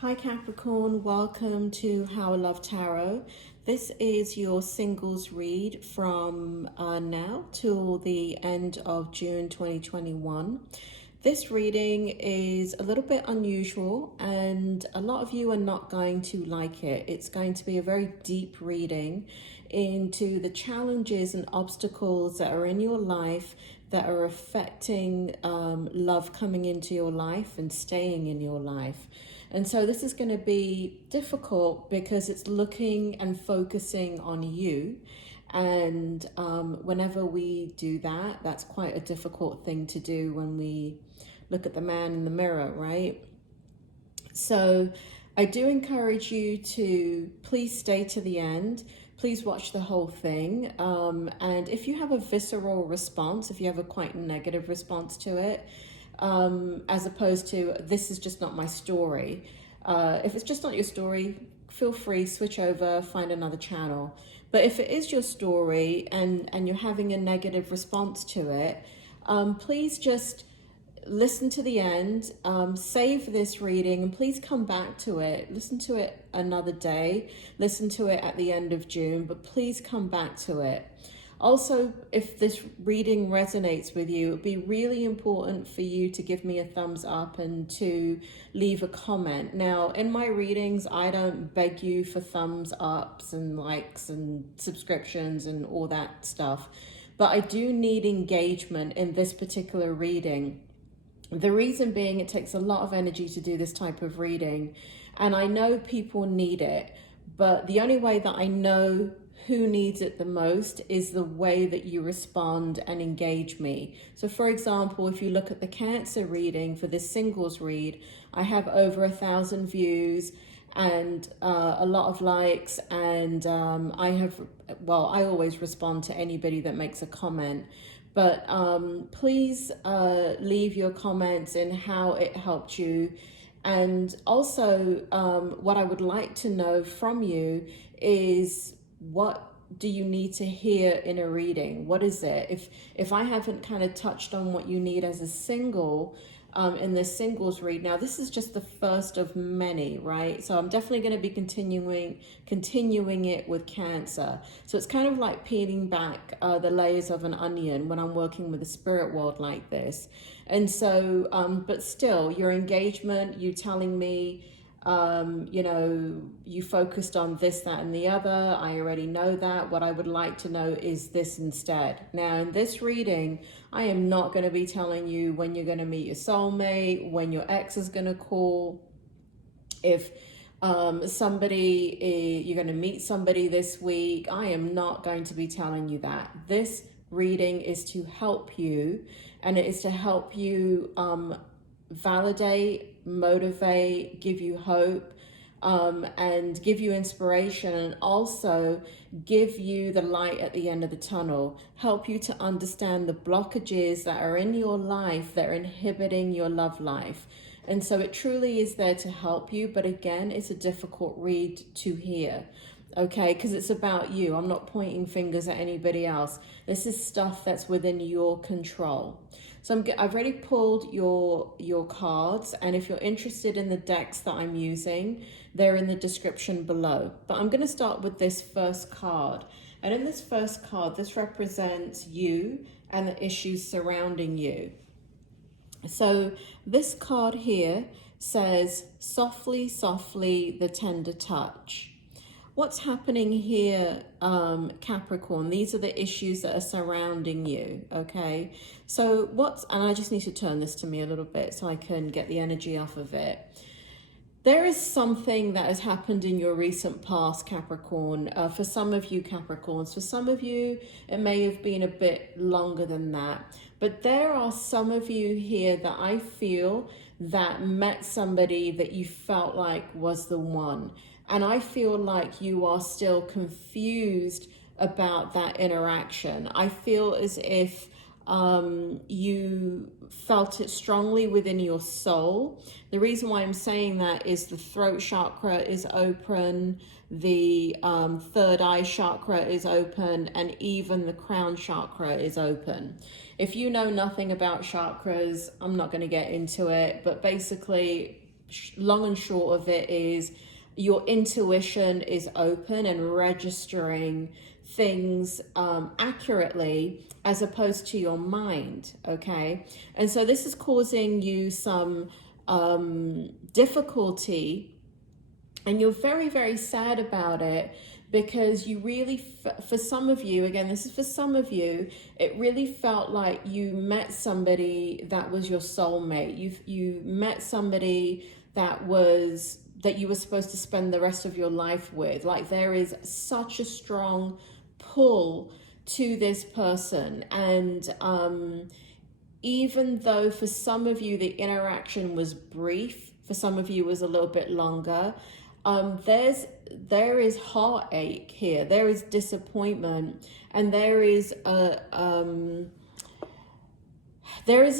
Hi Capricorn, welcome to How I Love Tarot. This is your singles read from now till the end of June 2021. This reading is a little bit unusual and a lot of you are not going to like it. It's going to be a very deep reading into the challenges and obstacles that are in your life that are affecting love coming into your life and staying in your life. And so this is going to be difficult because it's looking and focusing on you. And whenever we do that, that's quite a difficult thing to do when we look at the man in the mirror, right? So I do encourage you to please stay to the end. Please watch the whole thing. And if you have a visceral response, if you have a quite negative response to it, as opposed to this is just not my story. If it's just not your story, feel free, switch over, find another channel. But if it is your story and you're having a negative response to it, please just listen to the end, save this reading, and please come back to it. Listen to it another day, listen to it at the end of June, but please come back to it. Also, if this reading resonates with you, it would be really important for you to give me a thumbs up and to leave a comment. Now, in my readings, I don't beg you for thumbs ups and likes and subscriptions and all that stuff, but I do need engagement in this particular reading. The reason being, it takes a lot of energy to do this type of reading, and I know people need it, but the only way that I know who needs it the most is the way that you respond and engage me. So for example, if you look at the Cancer reading for this singles read, I have over 1,000 views and a lot of likes, and I always respond to anybody that makes a comment. But please leave your comments in how it helped you. And also what I would like to know from you is, what do you need to hear in a reading? What is it? If I haven't kind of touched on what you need as a single in this singles read, now this is just the first of many, right? So I'm definitely going to be continuing it with Cancer. So it's kind of like peeling back the layers of an onion when I'm working with the spirit world like this. And so, but still, your engagement, you telling me, you know, you focused on this, that, and the other. I already know that. What I would like to know is this instead. Now, in this reading, I am not going to be telling you when you're going to meet your soulmate, when your ex is going to call, if you're going to meet somebody this week. I am not going to be telling you that. This reading is to help you, and it is to help you validate, motivate, give you hope, and give you inspiration, and also give you the light at the end of the tunnel, help you to understand the blockages that are in your life that are inhibiting your love life. And so it truly is there to help you, but again, it's a difficult read to hear. Okay, because it's about you. I'm not pointing fingers at anybody else. This is stuff that's within your control. So I've already pulled your cards, and if you're interested in the decks that I'm using, they're in the description below. But I'm going to start with this first card. And in this first card, this represents you and the issues surrounding you. So this card here says, softly, softly, the tender touch. What's happening here, Capricorn? These are the issues that are surrounding you, okay? So and I just need to turn this to me a little bit so I can get the energy off of it. There is something that has happened in your recent past, Capricorn. For some of you Capricorns, for some of you, it may have been a bit longer than that. But there are some of you here that I feel that met somebody that you felt like was the one. And I feel like you are still confused about that interaction. I feel as if you felt it strongly within your soul. The reason why I'm saying that is the throat chakra is open, the third eye chakra is open, and even the crown chakra is open. If you know nothing about chakras, I'm not going to get into it, but basically long and short of it is your intuition is open and registering things accurately as opposed to your mind, okay? And so this is causing you some difficulty, and you're very, very sad about it, because you really, for some of you, again, this is for some of you, it really felt like you met somebody that was your soulmate. You met somebody that you were supposed to spend the rest of your life with. Like, there is such a strong pull to this person. And even though for some of you the interaction was brief, for some of you it was a little bit longer, there is heartache here, there is disappointment, and there is a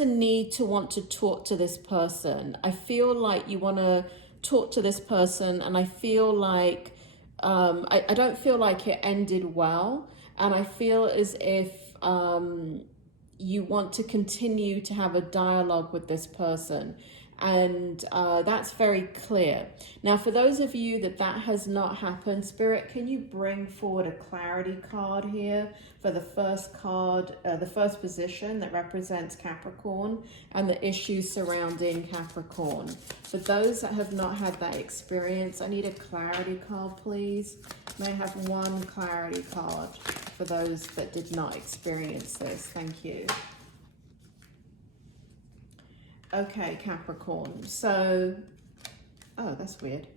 need to want to talk to this person. I feel like you want to talk to this person, and I feel like I don't feel like it ended well, and I feel as if you want to continue to have a dialogue with this person. And that's very clear. Now, for those of you that has not happened, Spirit, can you bring forward a clarity card here for the first card, the first position that represents Capricorn and the issues surrounding Capricorn? For those that have not had that experience, I need a clarity card, please. May I have one clarity card for those that did not experience this? Thank you. Okay, Capricorn. So, oh, that's weird.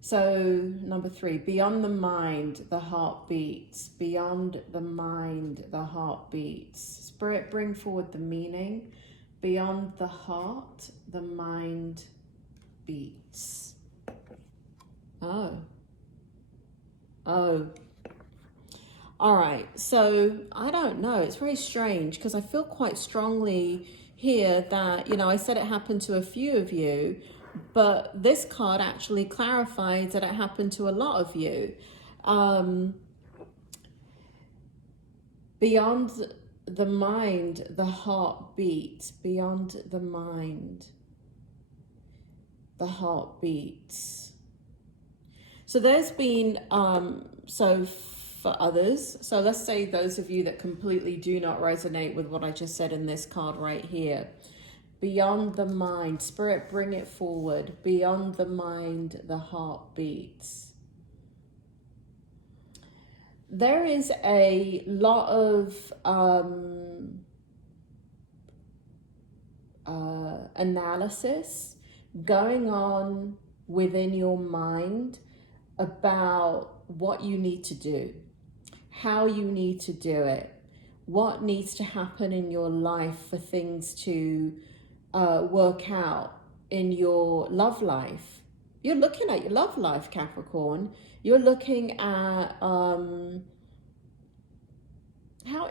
So number 3, beyond the mind, the heart beats. Beyond the mind, the heart beats. Spirit, bring forward the meaning. Beyond the heart, the mind beats. Oh. All right. So I don't know. It's very strange, because I feel quite strongly here that, you know, I said it happened to a few of you, but this card actually clarifies that it happened to a lot of you. Beyond the mind, the heart beats. Beyond the mind, the heart beats. So there's been, for others, so let's say those of you that completely do not resonate with what I just said in this card right here. Beyond the mind, Spirit, bring it forward. Beyond the mind, the heart beats. There is a lot of analysis going on within your mind about what you need to do, how you need to do it, what needs to happen in your life for things to work out in your love life. You're looking at your love life, Capricorn. You're looking at, how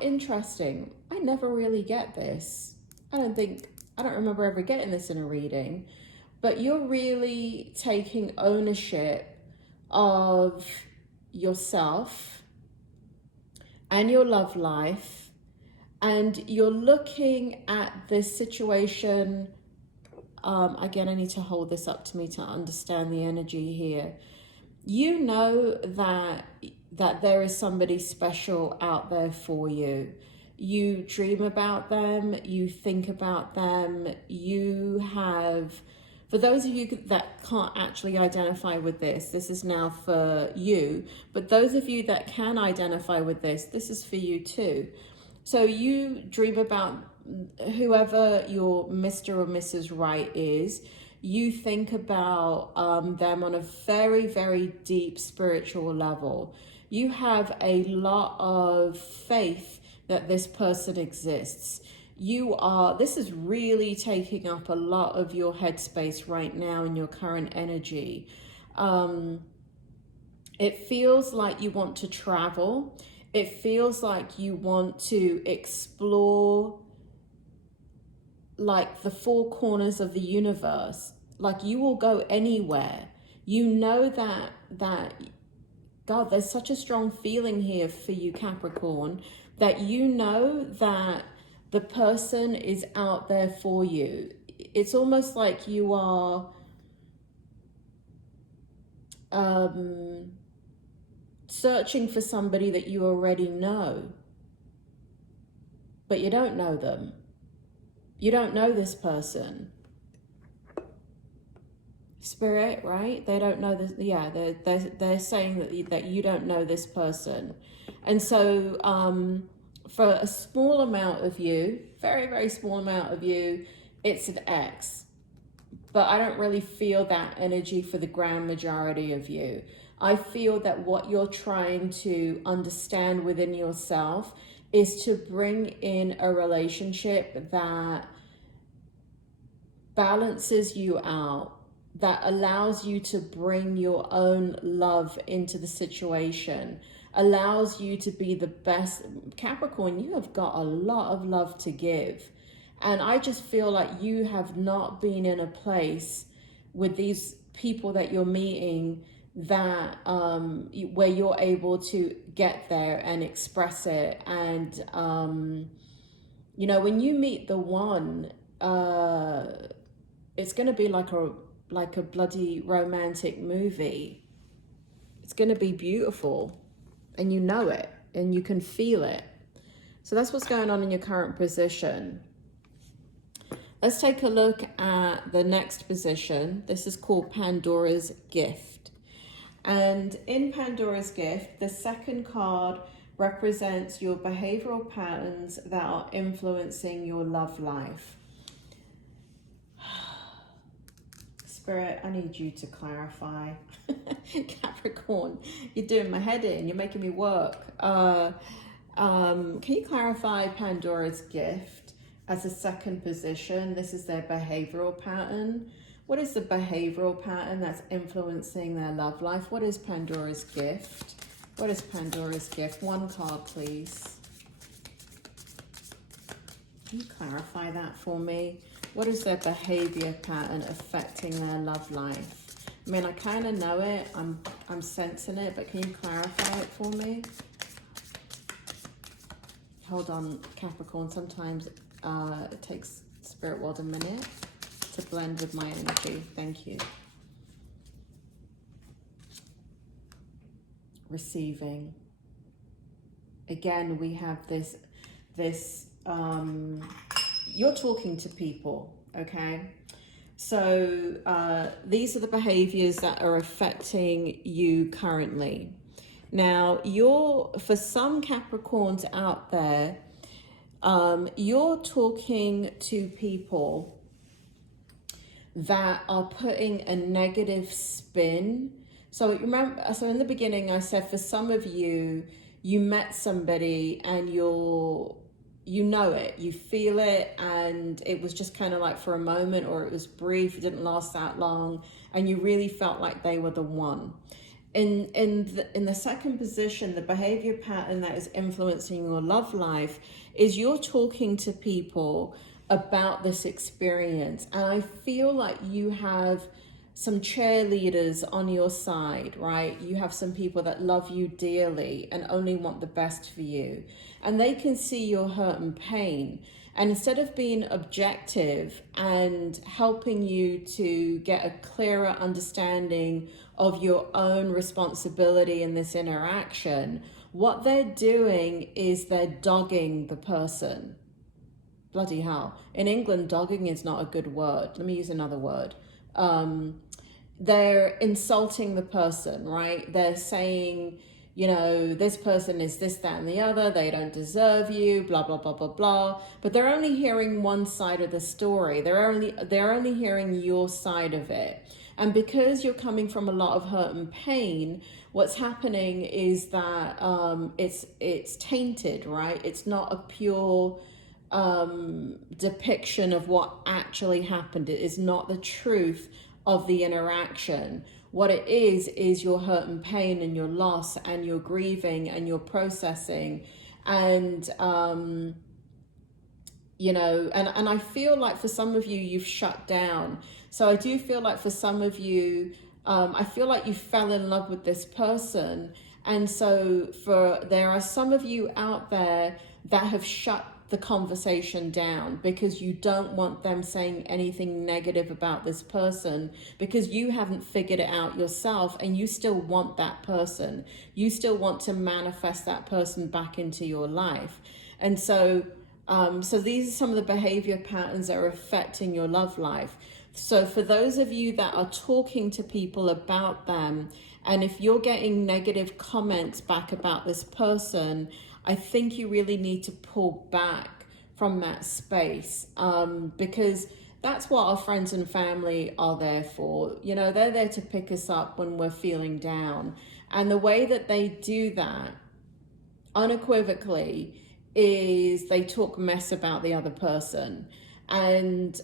interesting. I never really get this. I don't remember ever getting this in a reading, but you're really taking ownership of yourself and your love life, and you're looking at this situation. Again, I need to hold this up to me to understand the energy here. You know that there is somebody special out there for you. You dream about them, you think about them, you have, for those of you that can't actually identify with this, this is now for you. But those of you that can identify with this is for you too. So you dream about whoever your Mr. or Mrs. Right is. You think about them on a very, very deep spiritual level. You have a lot of faith that this person exists. This is really taking up a lot of your headspace right now in your current energy. It feels like you want to travel. It feels like you want to explore like the four corners of the universe. Like you will go anywhere. You know that God, there's such a strong feeling here for you, Capricorn, that you know that the person is out there for you. it's almost like you are searching for somebody that you already know, but you don't know them. You don't know this person. Spirit, right? They don't know this. Yeah, they're saying that you don't know this person. And so for a small amount of you, very, very small amount of you, it's an X. But I don't really feel that energy for the grand majority of you. I feel that what you're trying to understand within yourself is to bring in a relationship that balances you out, that allows you to bring your own love into the situation, allows you to be the best. Capricorn, you have got a lot of love to give. And I just feel like you have not been in a place with these people that you're meeting that where you're able to get there and express it. And you know, when you meet the one, it's going to be like a bloody romantic movie. It's going to be beautiful, and you know it, and you can feel it. So that's what's going on in your current position. Let's take a look at the next position. This is called Pandora's Gift. And in Pandora's Gift, the second card represents your behavioral patterns that are influencing your love life. Spirit, I need you to clarify. Capricorn, you're doing my head in. You're making me work. Can you clarify Pandora's Gift as a second position? This is their behavioral pattern. What is the behavioral pattern that's influencing their love life? What is Pandora's Gift? What is Pandora's Gift? One card, please. Can you clarify that for me? What is their behavior pattern affecting their love life? I mean, I kind of know it. I'm sensing it, but can you clarify it for me? Hold on, Capricorn. Sometimes it takes Spirit World a minute to blend with my energy. Thank you. Receiving. Again, we have this you're talking to people, okay? So these are the behaviors that are affecting you currently. Now, for some Capricorns out there, you're talking to people that are putting a negative spin. So remember, so in the beginning I said for some of you, you met somebody and you know it, you feel it, and it was just kind of like for a moment, or it was brief, it didn't last that long, and you really felt like they were the one. In the second position, the behavior pattern that is influencing your love life is you're talking to people about this experience, and I feel like you have some cheerleaders on your side, right? You have some people that love you dearly and only want the best for you, and they can see your hurt and pain. And instead of being objective and helping you to get a clearer understanding of your own responsibility in this interaction, what they're doing is they're dogging the person. Bloody hell. In England, dogging is not a good word. Let me use another word. They're insulting the person, right? They're saying, you know, this person is this, that, and the other. They don't deserve you, blah, blah, blah, blah, blah. But they're only hearing one side of the story. They're only hearing your side of it. And because you're coming from a lot of hurt and pain, what's happening is that it's tainted, right? It's not a pure depiction of what actually happened. It is not the truth of the interaction. What it is your hurt and pain and your loss and your grieving and your processing. And you know, and I feel like for some of you, you've shut down. So I do feel like for some of you, I feel like you fell in love with this person. And so there are some of you out there that have shut the conversation down because you don't want them saying anything negative about this person, because you haven't figured it out yourself and you still want that person. You still want to manifest that person back into your life. And so these are some of the behavior patterns that are affecting your love life. So for those of you that are talking to people about them, and if you're getting negative comments back about this person, I think you really need to pull back from that space, because that's what our friends and family are there for. You know, they're there to pick us up when we're feeling down. And the way that they do that, unequivocally, is they talk mess about the other person. And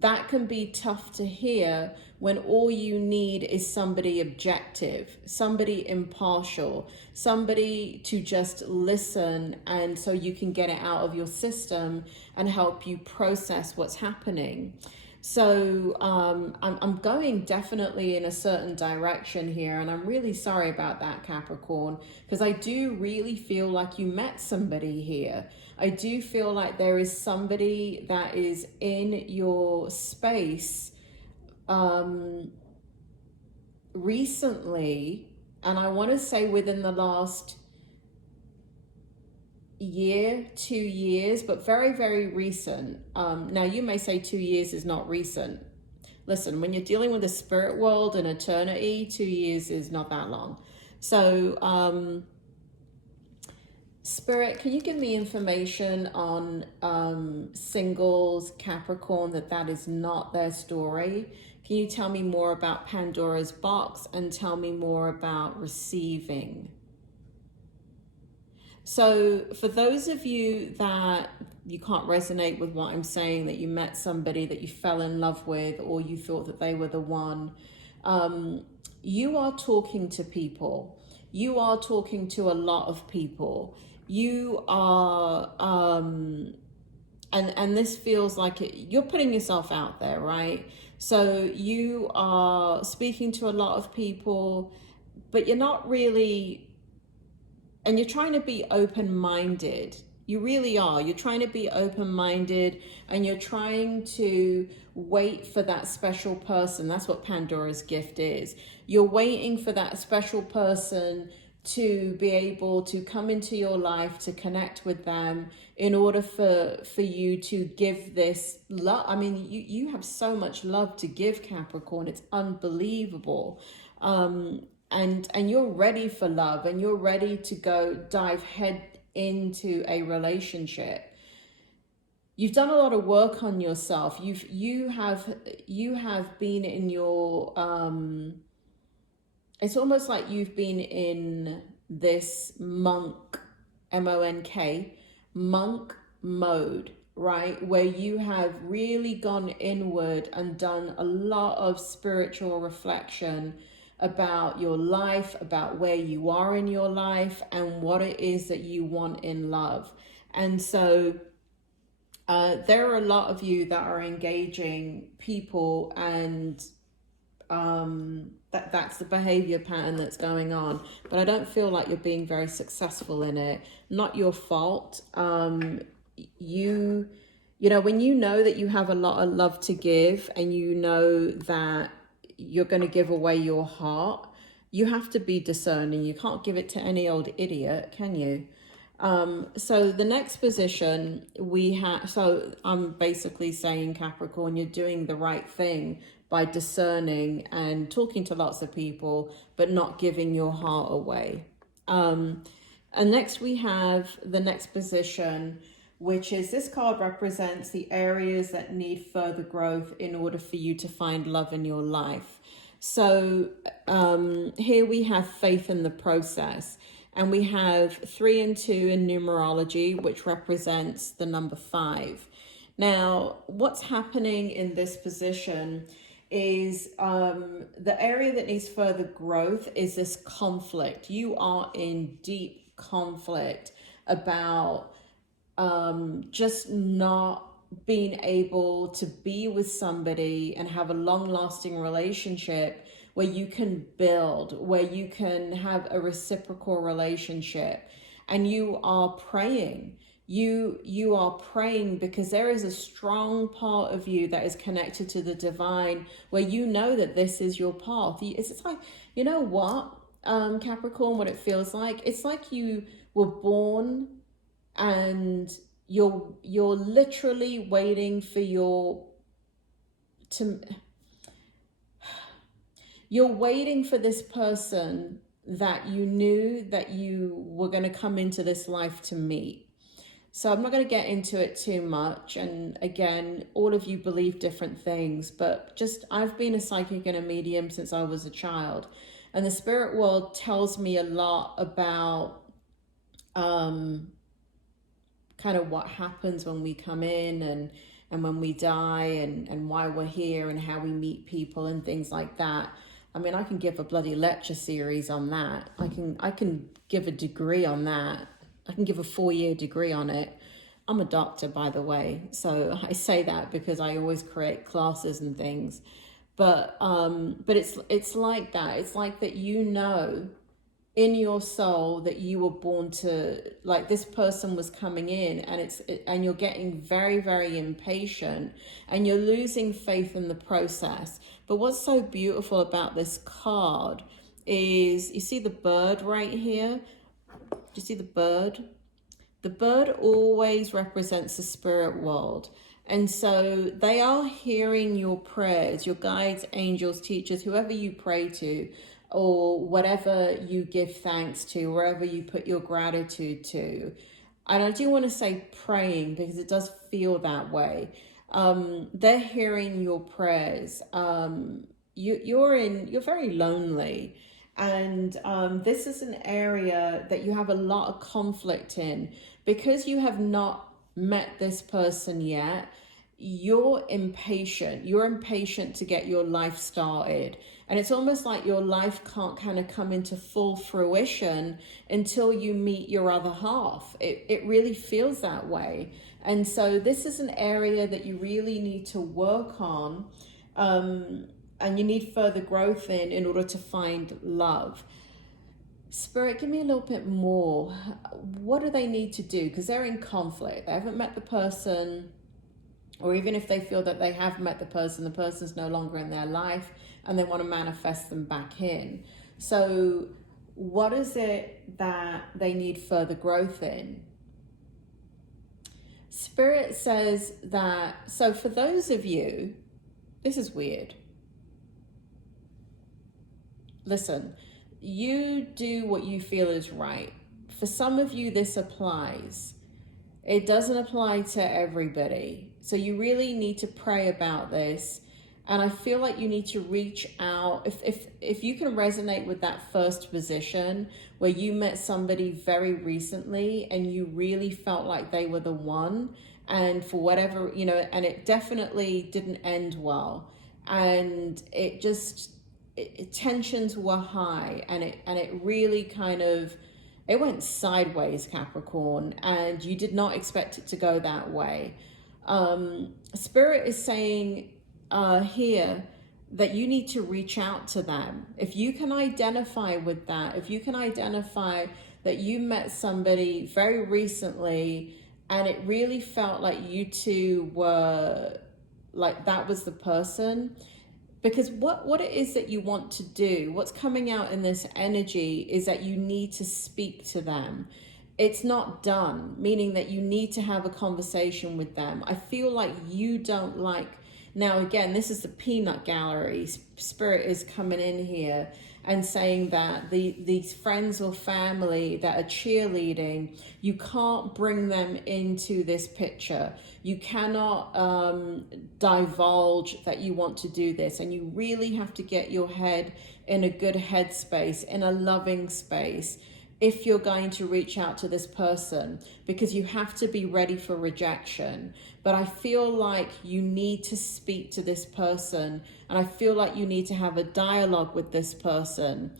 that can be tough to hear when all you need is somebody objective, somebody impartial, somebody to just listen, and so you can get it out of your system and help you process what's happening. So I'm going definitely in a certain direction here, and I'm really sorry about that, Capricorn, because I do really feel like you met somebody here. I do feel like there is somebody that is in your space recently, and I want to say within the last year, 2 years, but very, very recent. Now you may say 2 years is not recent. Listen, when you're dealing with the spirit world and eternity, 2 years is not that long. So Spirit, can you give me information on singles, Capricorn, that is not their story? Can you tell me more about Pandora's box and tell me more about receiving? So for those of you that you can't resonate with what I'm saying, that you met somebody that you fell in love with, or you thought that they were the one, you are talking to people. You are talking to a lot of people. You are, and this feels like you're putting yourself out there, right? So you are speaking to a lot of people, but you're not really, and you're trying to be open-minded. You really are. You're trying to be open-minded, and you're trying to wait for that special person. That's what Pandora's gift is. You're waiting for that special person to be able to come into your life, to connect with them, in order for you to give this love. I mean, you have so much love to give, Capricorn. It's unbelievable. And you're ready for love, and you're ready to go dive head into a relationship. You've done a lot of work on yourself. You have been in your it's almost like you've been in this monk, M-O-N-K, monk mode, right? Where you have really gone inward and done a lot of spiritual reflection about your life, about where you are in your life, and what it is that you want in love. And so there are a lot of you that are engaging people, and that's the behavior pattern that's going on. But I don't feel like you're being very successful in it. Not your fault. You know, when you know that you have a lot of love to give, and you know that you're going to give away your heart, you have to be discerning. You can't give it to any old idiot, can you? So the next position we have, so I'm basically saying, Capricorn, you're doing the right thing by discerning and talking to lots of people, but not giving your heart away. And next we have the next position, which is, this card represents the areas that need further growth in order for you to find love in your life. So here we have faith in the process, and we have 3 and 2 in numerology, which represents the number 5. Now, what's happening in this position is the area that needs further growth is this conflict. You are in deep conflict about just not being able to be with somebody and have a long-lasting relationship where you can build, where you can have a reciprocal relationship. And you are praying. you are praying because there is a strong part of you that is connected to the divine, where you know that this is your path. It's like, you know what, Capricorn, what it feels like, it's like you were born and you're literally waiting for you're waiting for this person that you knew that you were going to come into this life to meet. So I'm not going to get into it too much. And again, all of you believe different things, but just I've been a psychic and a medium since I was a child. And the spirit world tells me a lot about kind of what happens when we come in and when we die and why we're here and how we meet people and things like that. I mean, I can give a bloody lecture series on that. I can give a degree on that. I can give a 4-year degree on it. I'm a doctor, by the way, so I say that because I always create classes and things. But it's like that. It's like that, you know, in your soul that you were born to, like, this person was coming in, and you're getting very, very impatient and you're losing faith in the process. But what's so beautiful about this card is, you see the bird right here? Do you see the bird? The bird always represents the spirit world. And so they are hearing your prayers, your guides, angels, teachers, whoever you pray to, or whatever you give thanks to, wherever you put your gratitude to. And I do want to say praying because it does feel that way. They're hearing your prayers. You're very lonely. And this is an area that you have a lot of conflict in because you have not met this person yet. You're impatient. You're impatient to get your life started. And it's almost like your life can't kind of come into full fruition until you meet your other half. It really feels that way. And so this is an area that you really need to work on. And you need further growth in order to find love. Spirit, give me a little bit more. What do they need to do? Because they're in conflict. They haven't met the person, or even if they feel that they have met the person's no longer in their life and they want to manifest them back in. So what is it that they need further growth in? Spirit says that, so for those of you, this is weird. Listen, you do what you feel is right. For some of you, this applies. It doesn't apply to everybody. So you really need to pray about this. And I feel like you need to reach out. If you can resonate with that first position where you met somebody very recently and you really felt like they were the one, and for whatever, you know, and it definitely didn't end well. And it just, tensions were high, and it really kind of, it went sideways, Capricorn, and you did not expect it to go that way. Spirit is saying here that you need to reach out to them. If you can identify with that, if you can identify that you met somebody very recently and it really felt like you two were, like that was the person. Because what it is that you want to do, what's coming out in this energy is that you need to speak to them. It's not done, meaning that you need to have a conversation with them. I feel like you don't like, now again, this is the peanut gallery. Spirit is coming in here and saying that these friends or family that are cheerleading, you can't bring them into this picture. You cannot divulge that you want to do this, and you really have to get your head in a good headspace, in a loving space, if you're going to reach out to this person, because you have to be ready for rejection. But I feel like you need to speak to this person, and I feel like you need to have a dialogue with this person.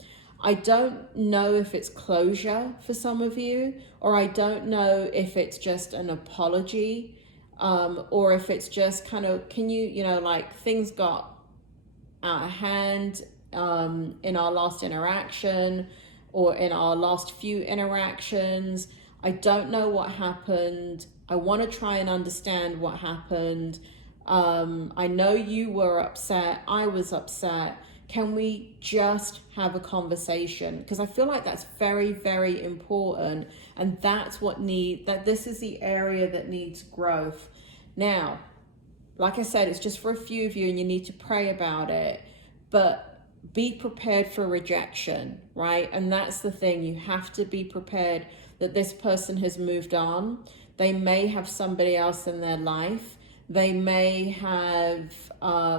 I don't know if it's closure for some of you, or I don't know if it's just an apology, or if it's just kind of, can you, you know, like things got out of hand in our last interaction, or in our last few interactions. I don't know what happened. I want to try and understand what happened. I know you were upset. I was upset. Can we just have a conversation? Because I feel like that's very, very important. And that's this is the area that needs growth. Now, like I said, it's just for a few of you and you need to pray about it. But be prepared for rejection, right? And that's the thing. You have to be prepared that this person has moved on. They may have somebody else in their life. They may have, I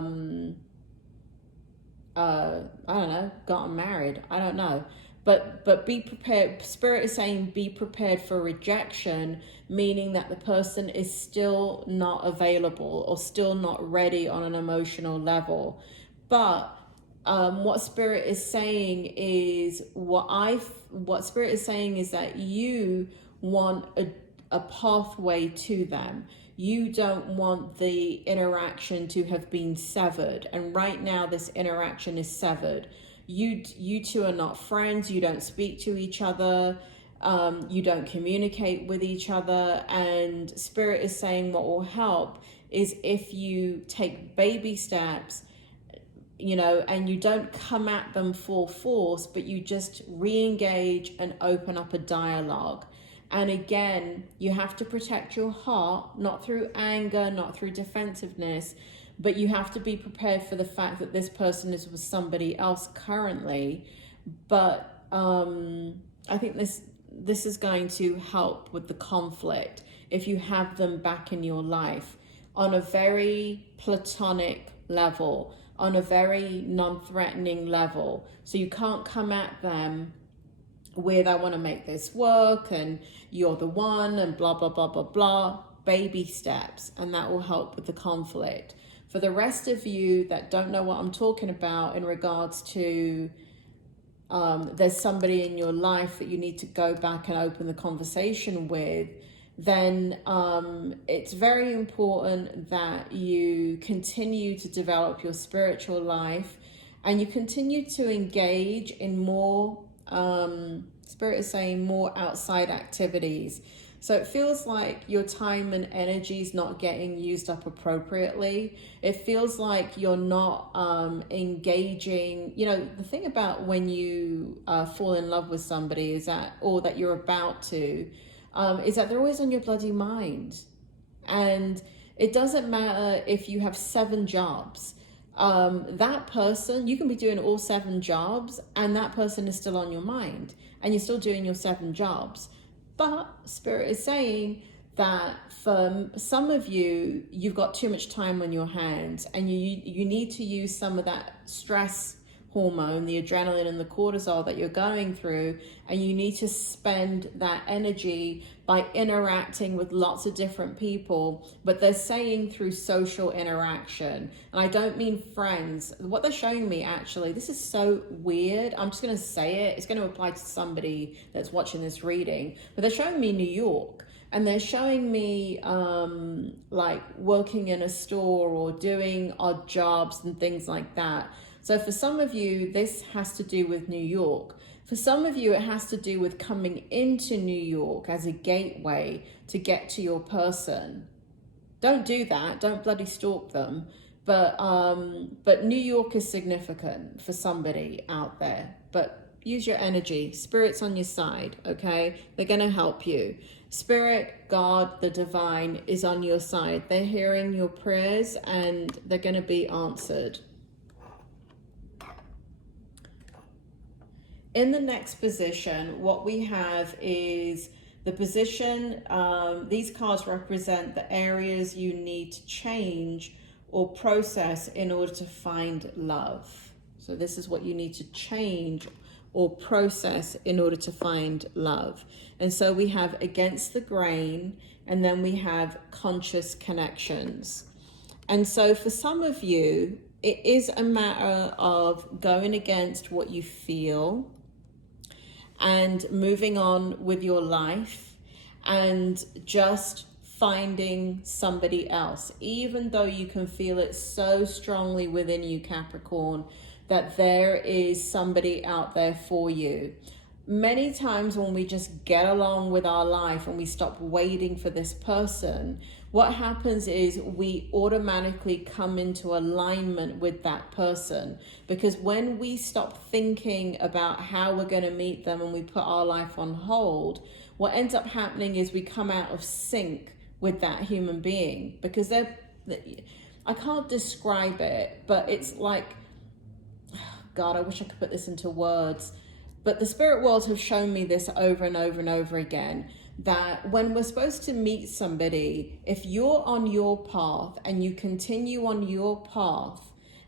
don't know, gotten married. I don't know. But be prepared. Spirit is saying be prepared for rejection, meaning that the person is still not available or still not ready on an emotional level. But what Spirit is saying is what Spirit is saying is that you want a pathway to them. You don't want the interaction to have been severed. And right now this interaction is severed. You two are not friends. You don't speak to each other. You don't communicate with each other. And Spirit is saying what will help is if you take baby steps, you know, and you don't come at them full force, but you just re-engage and open up a dialogue. And again, you have to protect your heart, not through anger, not through defensiveness, but you have to be prepared for the fact that this person is with somebody else currently. But I think this is going to help with the conflict if you have them back in your life on a very platonic level, on a very non-threatening level. So you can't come at them with, I want to make this work and you're the one and blah, blah, blah, blah, blah. Baby steps, and that will help with the conflict. For the rest of you that don't know what I'm talking about in regards to there's somebody in your life that you need to go back and open the conversation with, then it's very important that you continue to develop your spiritual life and you continue to engage in more Spirit is saying more outside activities. So it feels like your time and energy is not getting used up appropriately. It feels like you're not engaging. You know, the thing about when you fall in love with somebody is that, or that you're about to, is that they're always on your bloody mind. And it doesn't matter if you have 7 jobs. That person, you can be doing all 7 jobs and that person is still on your mind and you're still doing your 7 jobs. But Spirit is saying that for some of you, you've got too much time on your hands and you need to use some of that stress hormone, the adrenaline and the cortisol that you're going through, and you need to spend that energy by interacting with lots of different people. But they're saying through social interaction, and I don't mean friends. What they're showing me, actually, this is so weird, I'm just going to say it, it's going to apply to somebody that's watching this reading, but they're showing me New York. And they're showing me like working in a store or doing odd jobs and things like that. So for some of you, this has to do with New York. For some of you, it has to do with coming into New York as a gateway to get to your person. Don't do that. Don't bloody stalk them. But New York is significant for somebody out there. But use your energy. Spirit's on your side, okay? They're going to help you. Spirit, God, the divine is on your side. They're hearing your prayers and they're going to be answered. In the next position, what we have is the position, these cards represent the areas you need to change or process in order to find love. So this is what you need to change or process in order to find love. And so we have against the grain, and then we have conscious connections. And so for some of you, it is a matter of going against what you feel and moving on with your life and just finding somebody else, even though you can feel it so strongly within you, Capricorn, that there is somebody out there for you. many times when we just get along with our life and we stop waiting for this person, what happens is we automatically come into alignment with that person. Because when we stop thinking about how we're going to meet them and we put our life on hold, what ends up happening is we come out of sync with that human being. Because I can't describe it, but it's like, God, I wish I could put this into words. But the spirit world have shown me this over and over and over again, that when we're supposed to meet somebody, if you're on your path and you continue on your path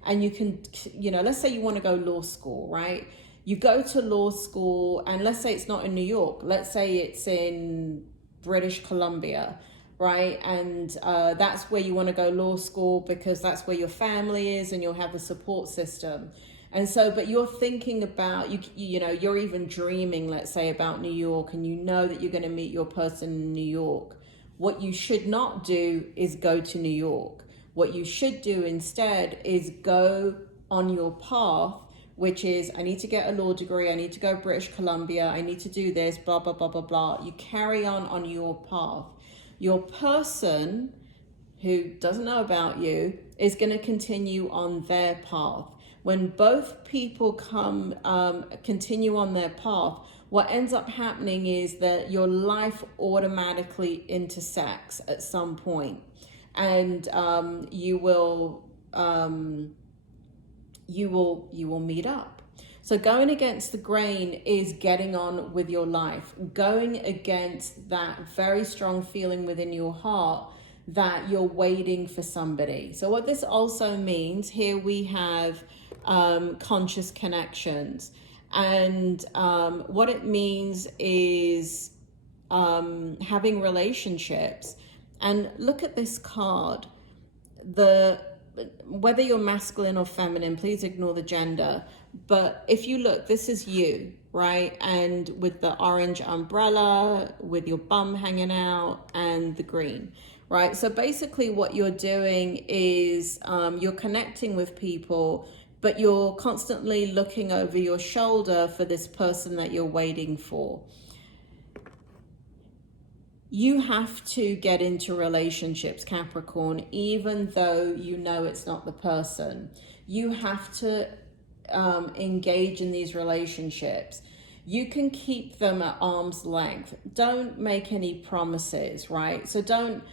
and you can, let's say you want to go law school, right? You go to law school, and let's say it's not in New York. Let's say it's in British Columbia, right? And that's where you want to go law school because that's where your family is and you'll have a support system. And so, but you're thinking about, you're even dreaming, let's say, about New York, and you know that you're going to meet your person in New York. What you should not do is go to New York. What you should do instead is go on your path, which is, I need to get a law degree, I need to go British Columbia, I need to do this, blah, blah, blah, blah, blah. You carry on your path. Your person who doesn't know about you is going to continue on their path. When both people continue on their path, what ends up happening is that your life automatically intersects at some point, and you will meet up. So going against the grain is getting on with your life, going against that very strong feeling within your heart that you're waiting for somebody. So what this also means, here we have conscious connections, and what it means is having relationships. And look at this card. Whether you're masculine or feminine, please ignore the gender, but if you look, this is you, right? And with the orange umbrella, with your bum hanging out, and the green, right? So basically what you're doing is you're connecting with people, but you're constantly looking over your shoulder for this person that you're waiting for. You have to get into relationships, Capricorn, even though you know it's not the person. You have to engage in these relationships. You can keep them at arm's length. Don't make any promises, right? So don't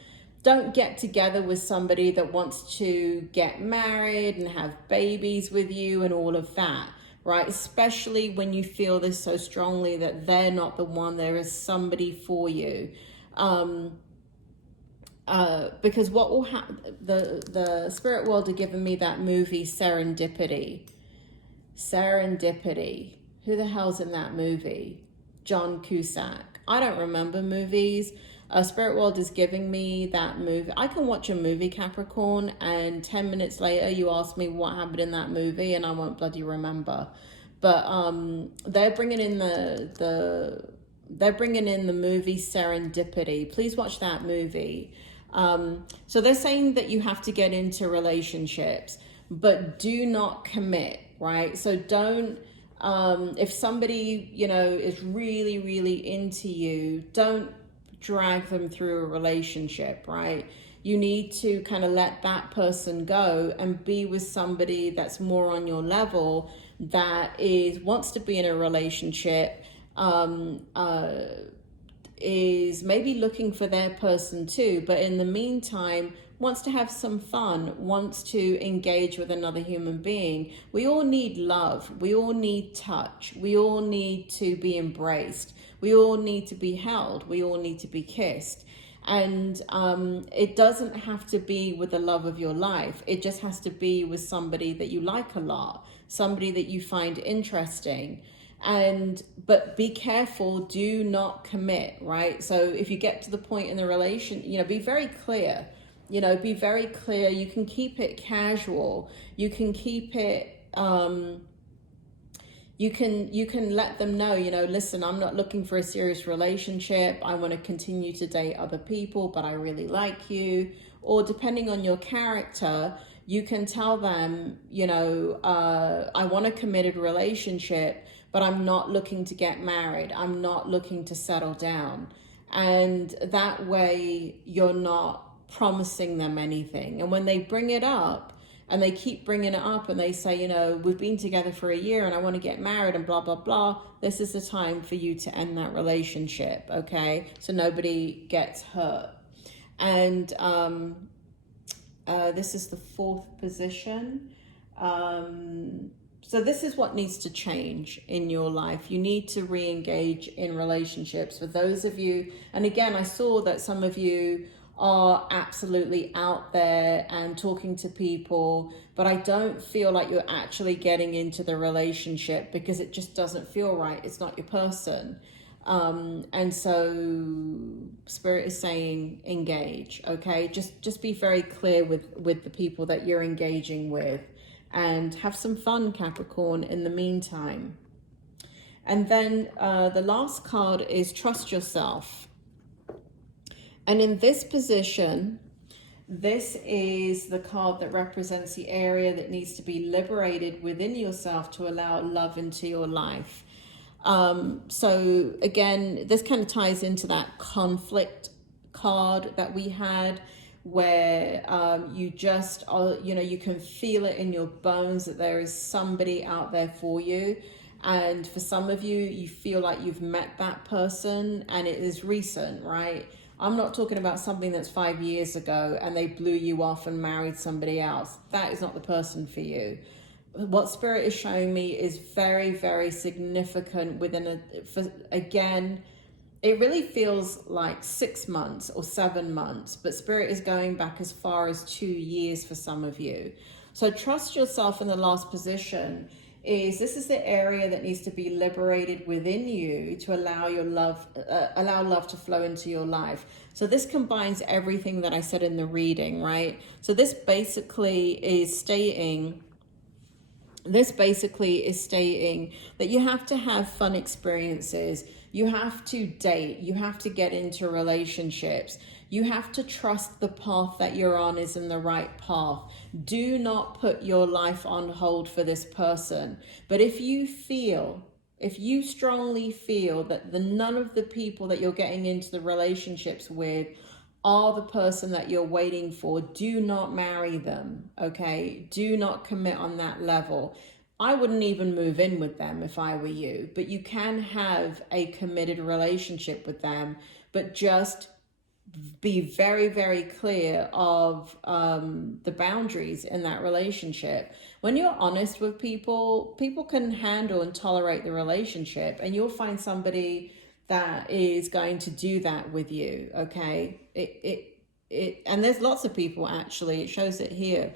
get together with somebody that wants to get married and have babies with you and all of that, right? Especially when you feel this so strongly that they're not the one, there is somebody for you. Because what will happen, the spirit world have given me that movie Serendipity. Who the hell's in that movie? John Cusack. I don't remember movies. Spirit world is giving me that movie. I can watch a movie, Capricorn, and 10 minutes later you ask me what happened in that movie and I won't bloody remember. But they're bringing in the movie Serendipity. Please watch that movie. So they're saying that you have to get into relationships, but do not commit, right? So don't, if somebody, is really, really into you, don't drag them through a relationship, right? You need to kind of let that person go and be with somebody that's more on your level, that wants to be in a relationship, is maybe looking for their person too, but in the meantime wants to have some fun, wants to engage with another human being. We all need love. We all need touch. We all need to be embraced. We all need to be held. We all need to be kissed. And it doesn't have to be with the love of your life. It just has to be with somebody that you like a lot, somebody that you find interesting. But be careful, do not commit, right? So if you get to the point in the relation, be very clear, be very clear. You can keep it casual. You can keep it, you can let them know, listen, I'm not looking for a serious relationship. I want to continue to date other people, but I really like you. Or depending on your character, you can tell them, I want a committed relationship, but I'm not looking to get married. I'm not looking to settle down. And that way you're not promising them anything. And when they bring it up and they keep bringing it up and they say, you know, we've been together for a year and I want to get married and blah, blah, blah, this is the time for you to end that relationship, okay? So nobody gets hurt. And this is the 4th position. So this is what needs to change in your life. You need to re-engage in relationships. For those of you, and again, I saw that some of you are absolutely out there and talking to people, but I don't feel like you're actually getting into the relationship because it just doesn't feel right. It's not your person. And so Spirit is saying engage, okay? Just be very clear with the people that you're engaging with. And have some fun, Capricorn, in the meantime. And then the last card is Trust Yourself. And in this position, this is the card that represents the area that needs to be liberated within yourself to allow love into your life. So again, this kind of ties into that conflict card that we had, where you just are, you know, you can feel it in your bones that there is somebody out there for you. And for some of you, you feel like you've met that person and it is recent, right? I'm not talking about something that's 5 years ago and they blew you off and married somebody else. That is not the person for you. What Spirit is showing me is very, very significant within again, it really feels like 6 months or 7 months, but Spirit is going back as far as 2 years for some of you. So trust yourself in the last position. This is the area that needs to be liberated within you to allow your love, allow love to flow into your life. So this combines everything that I said in the reading, right? So this basically is stating that you have to have fun experiences. You have to date. You have to get into relationships. You have to trust the path that you're on is in the right path. Do not put your life on hold for this person. But if you strongly feel that none of the people that you're getting into the relationships with are the person that you're waiting for, do not marry them, okay? Do not commit on that level. I wouldn't even move in with them if I were you, but you can have a committed relationship with them, but just be very, very clear of the boundaries in that relationship. When you're honest with people, people can handle and tolerate the relationship, and you'll find somebody that is going to do that with you, okay? And there's lots of people, actually, it shows it here,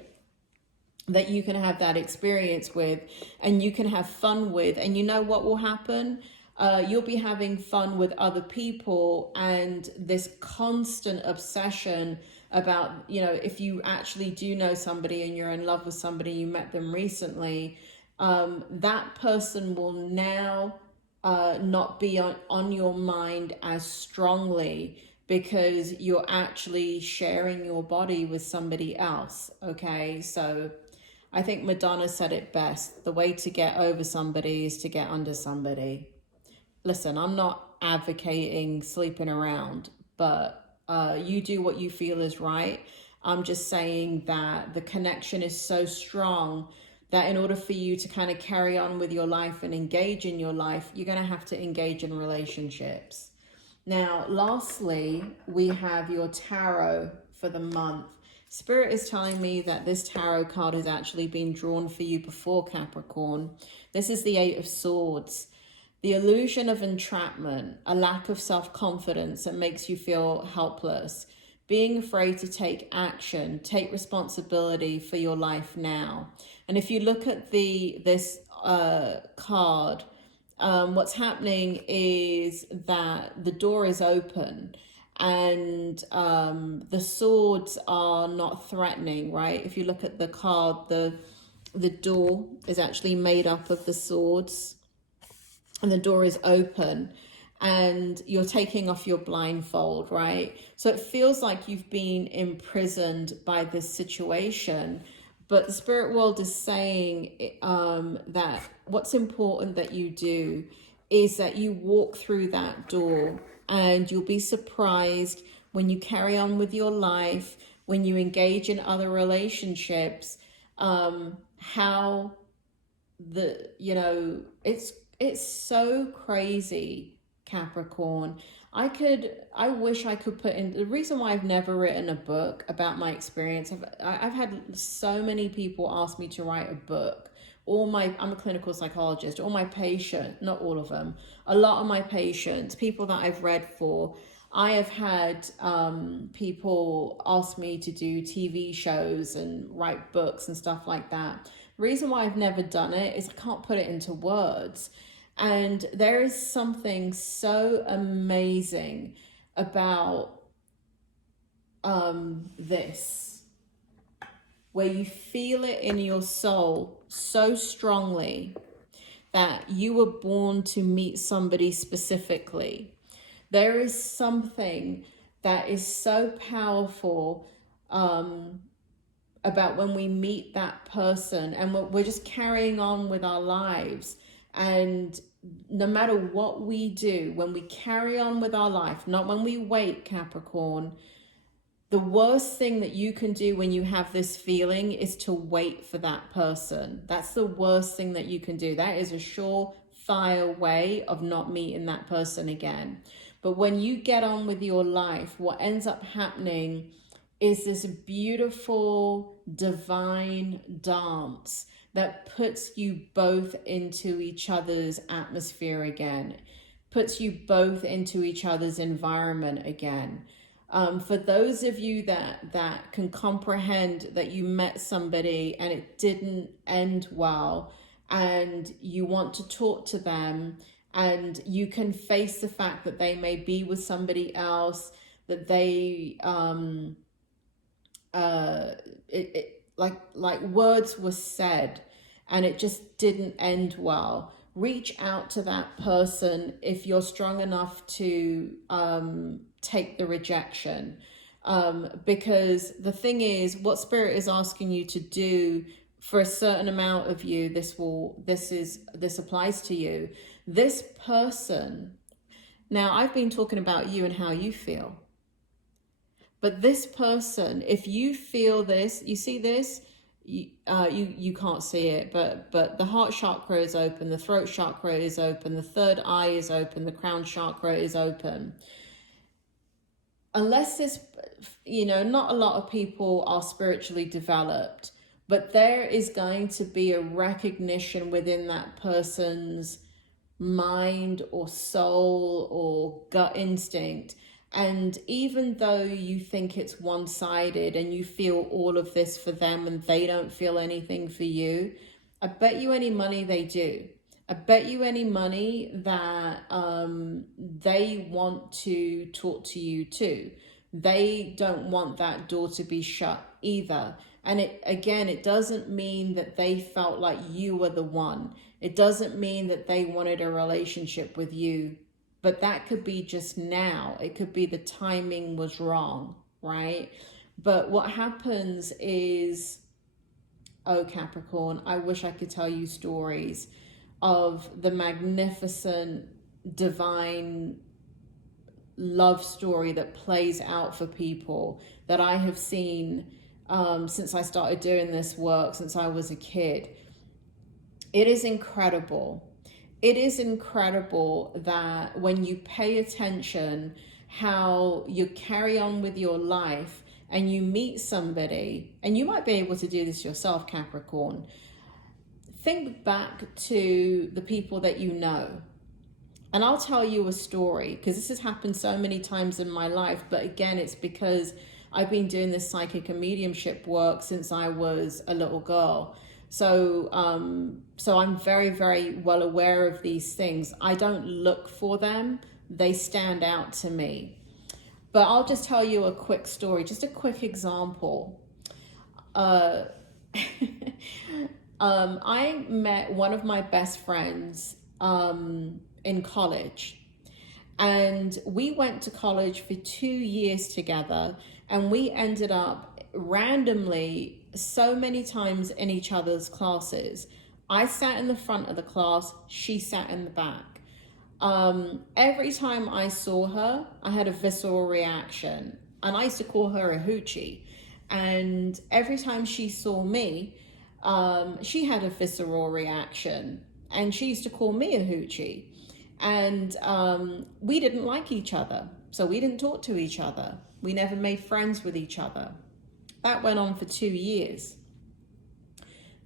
that you can have that experience with and you can have fun with. And you know what will happen? You'll be having fun with other people, and this constant obsession about, you know, if you actually do know somebody and you're in love with somebody, you met them recently, that person will now not be on your mind as strongly because you're actually sharing your body with somebody else, okay? So I think Madonna said it best. The way to get over somebody is to get under somebody. Listen, I'm not advocating sleeping around, but you do what you feel is right. I'm just saying that the connection is so strong that in order for you to kind of carry on with your life and engage in your life, you're going to have to engage in relationships. Now, lastly, we have your tarot for the month. Spirit is telling me that this tarot card has actually been drawn for you before, Capricorn. This is the 8 of Swords. The illusion of entrapment, a lack of self-confidence that makes you feel helpless, being afraid to take action, take responsibility for your life now. And if you look at this card, what's happening is that the door is open and the swords are not threatening, right? If you look at the card, the door is actually made up of the swords and the door is open and you're taking off your blindfold, right? So it feels like you've been imprisoned by this situation, But the spirit world is saying that what's important that you do is that you walk through that door, and you'll be surprised when you carry on with your life, when you engage in other relationships, how it's so crazy, Capricorn. I wish I could put in the reason why I've never written a book about my experience. I've had so many people ask me to write a book. I'm a clinical psychologist. All my patients, not all of them, a lot of my patients, people that I've read for, I have had people ask me to do TV shows and write books and stuff like that. The reason why I've never done it is I can't put it into words. And there is something so amazing about this, where you feel it in your soul so strongly that you were born to meet somebody specifically. There is something that is so powerful about when we meet that person, and we're just carrying on with our lives. And no matter what we do, when we carry on with our life, not when we wait, Capricorn, the worst thing that you can do when you have this feeling is to wait for that person. That's the worst thing that you can do. That is a surefire way of not meeting that person again. But when you get on with your life, what ends up happening is this beautiful divine dance that puts you both into each other's atmosphere again, puts you both into each other's environment again. For those of you that can comprehend that you met somebody and it didn't end well, and you want to talk to them, and you can face the fact that they may be with somebody else, that they like words were said and it just didn't end well. Reach out to that person if you're strong enough to take the rejection, because the thing is, what spirit is asking you to do for a certain amount of you, this applies to you. This person, now I've been talking about you and how you feel, but this person, if you feel this, you see this, you can't see it, but the heart chakra is open, the throat chakra is open, the third eye is open, the crown chakra is open. Unless this, not a lot of people are spiritually developed, but there is going to be a recognition within that person's mind or soul or gut instinct. And even though you think it's one-sided and you feel all of this for them and they don't feel anything for you, I bet you any money they do. I bet you any money that they want to talk to you too. They don't want that door to be shut either. And it doesn't mean that they felt like you were the one. It doesn't mean that they wanted a relationship with you. But that could be just now. It could be the timing was wrong, right? But what happens is, oh, Capricorn, I wish I could tell you stories of the magnificent divine love story that plays out for people that I have seen since I started doing this work, since I was a kid. It is incredible. It is incredible that when you pay attention, how you carry on with your life and you meet somebody, and you might be able to do this yourself, Capricorn. Think back to the people that you know. And I'll tell you a story, because this has happened so many times in my life. But again, it's because I've been doing this psychic and mediumship work since I was a little girl. So I'm very, very well aware of these things. I don't look for them. They stand out to me. But I'll just tell you a quick story, just a quick example. I met one of my best friends in college. And we went to college for 2 years together. And we ended up randomly so many times in each other's classes. I sat in the front of the class, she sat in the back. Every time I saw her, I had a visceral reaction. And I used to call her a hoochie. And every time she saw me, she had a visceral reaction. And she used to call me a hoochie. And we didn't like each other. So we didn't talk to each other. We never made friends with each other. That went on for 2 years.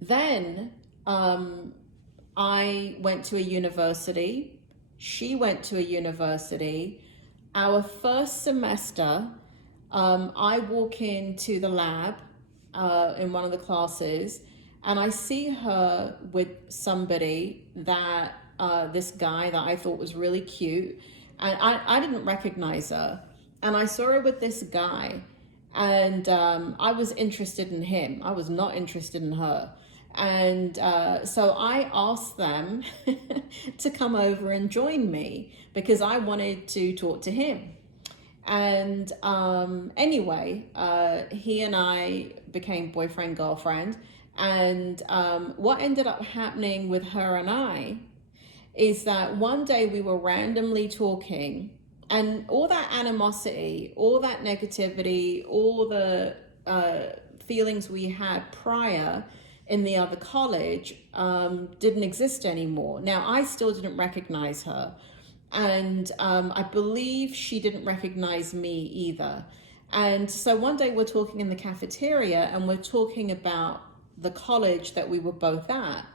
Then I went to a university. She went to a university. Our first semester, I walk into the lab in one of the classes, and I see her with somebody that, this guy that I thought was really cute. And I didn't recognize her. And I saw her with this guy, and I was interested in him. I was not interested in her. And so I asked them to come over and join me because I wanted to talk to him. And anyway, he and I became boyfriend, girlfriend. And what ended up happening with her and I is that one day we were randomly talking, and all that animosity, all that negativity, all the feelings we had prior in the other college didn't exist anymore. Now, I still didn't recognize her. And I believe she didn't recognize me either. And so one day we're talking in the cafeteria, and we're talking about the college that we were both at.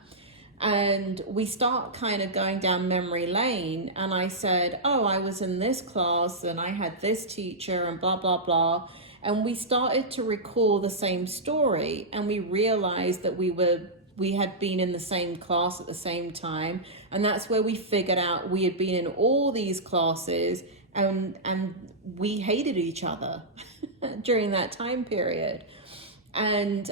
And we start kind of going down memory lane. And I said, oh, I was in this class and I had this teacher and blah, blah, blah. And we started to recall the same story. And we realized that we had been in the same class at the same time. And that's where we figured out we had been in all these classes, and we hated each other during that time period. And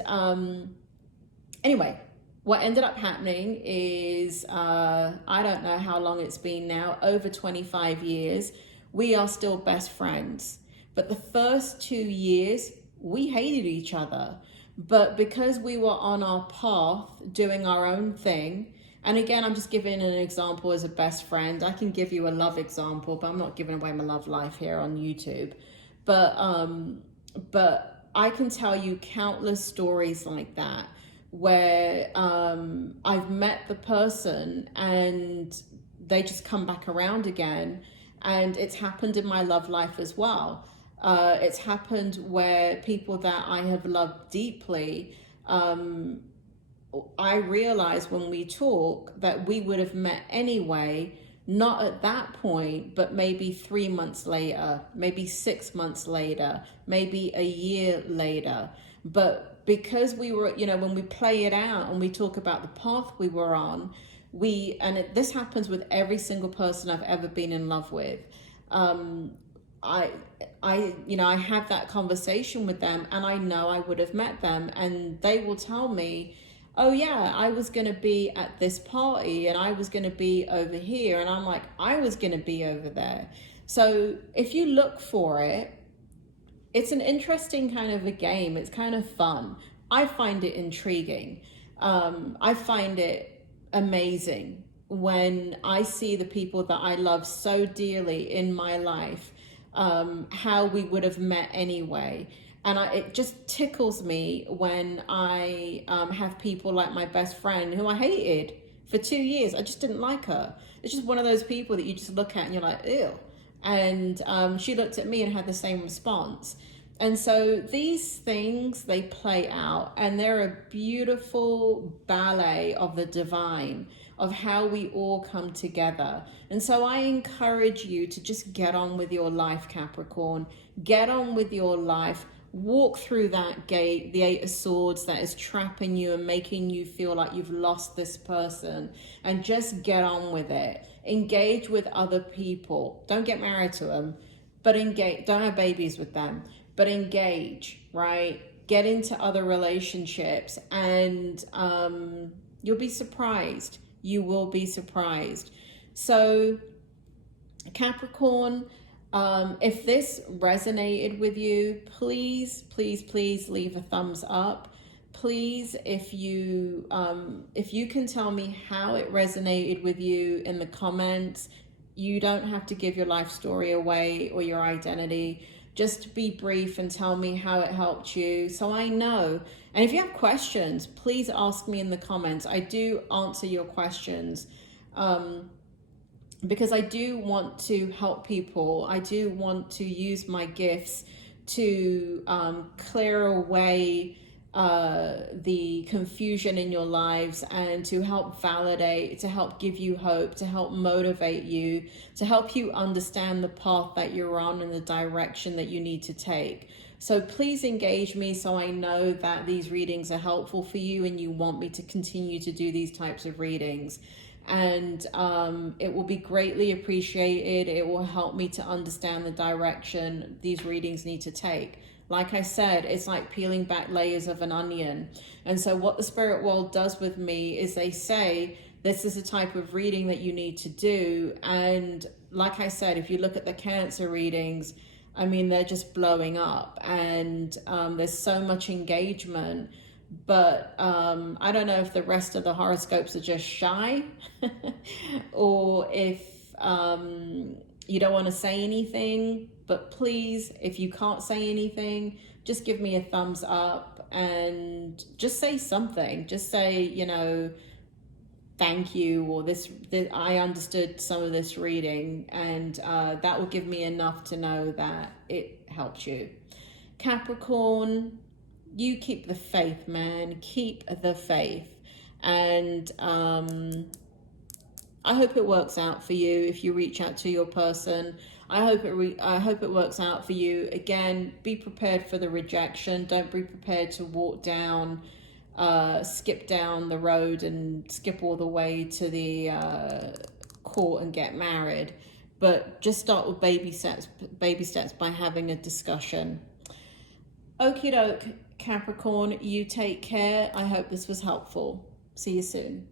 anyway, what ended up happening is, I don't know how long it's been now, over 25 years, we are still best friends. But the first 2 years, we hated each other. But because we were on our path doing our own thing, and again, I'm just giving an example as a best friend. I can give you a love example, but I'm not giving away my love life here on YouTube. But I can tell you countless stories like that, where I've met the person and they just come back around again. And it's happened in my love life as well. It's happened where people that I have loved deeply, I realize when we talk that we would have met anyway, not at that point, but maybe 3 months later, maybe 6 months later, maybe a year later. But because we were, when we play it out and we talk about the path we were on, this happens with every single person I've ever been in love with. I have that conversation with them, and I know I would have met them, and they will tell me, oh yeah, I was going to be at this party and I was going to be over here. And I'm like, I was going to be over there. So if you look for it, it's an interesting kind of a game. It's kind of fun. I find it intriguing. I find it amazing when I see the people that I love so dearly in my life, how we would have met anyway. And it just tickles me when I have people like my best friend who I hated for 2 years. I just didn't like her. It's just one of those people that you just look at and you're like, ew. And she looked at me and had the same response. And so these things, they play out, and they're a beautiful ballet of the divine, of how we all come together. And so I encourage you to just get on with your life, Capricorn. Get on with your life. Walk through that gate, the 8 of Swords that is trapping you and making you feel like you've lost this person, and just get on with it. Engage with other people. Don't get married to them, but engage. Don't have babies with them, but engage, right? Get into other relationships, and you'll be surprised. You will be surprised. So Capricorn, if this resonated with you, please, please, please leave a thumbs up. please, if you can tell me how it resonated with you in the comments. You don't have to give your life story away or your identity. Just be brief and tell me how it helped you so I know. And if you have questions, please ask me in the comments. I do answer your questions because I do want to help people. I do want to use my gifts to clear away the confusion in your lives and to help validate, to help give you hope, to help motivate you, to help you understand the path that you're on and the direction that you need to take. So please engage me so I know that these readings are helpful for you and you want me to continue to do these types of readings. And it will be greatly appreciated. It will help me to understand the direction these readings need to take. Like I said, it's like peeling back layers of an onion. And so what the spirit world does with me is they say, this is the type of reading that you need to do. And like I said, if you look at the Cancer readings, I mean, they're just blowing up and there's so much engagement. But I don't know if the rest of the horoscopes are just shy or if you don't want to say anything. But please, if you can't say anything, just give me a thumbs up and just say something. Just say, you know, thank you, or this I understood some of this reading, and that will give me enough to know that it helped you. Capricorn, you keep the faith, man. Keep the faith. And I hope it works out for you if you reach out to your person. I hope it works out for you. Again, be prepared for the rejection. Don't be prepared to walk down, skip down the road and skip all the way to the court and get married. But just start with baby steps by having a discussion. Okie doke, Capricorn, you take care. I hope this was helpful. See you soon.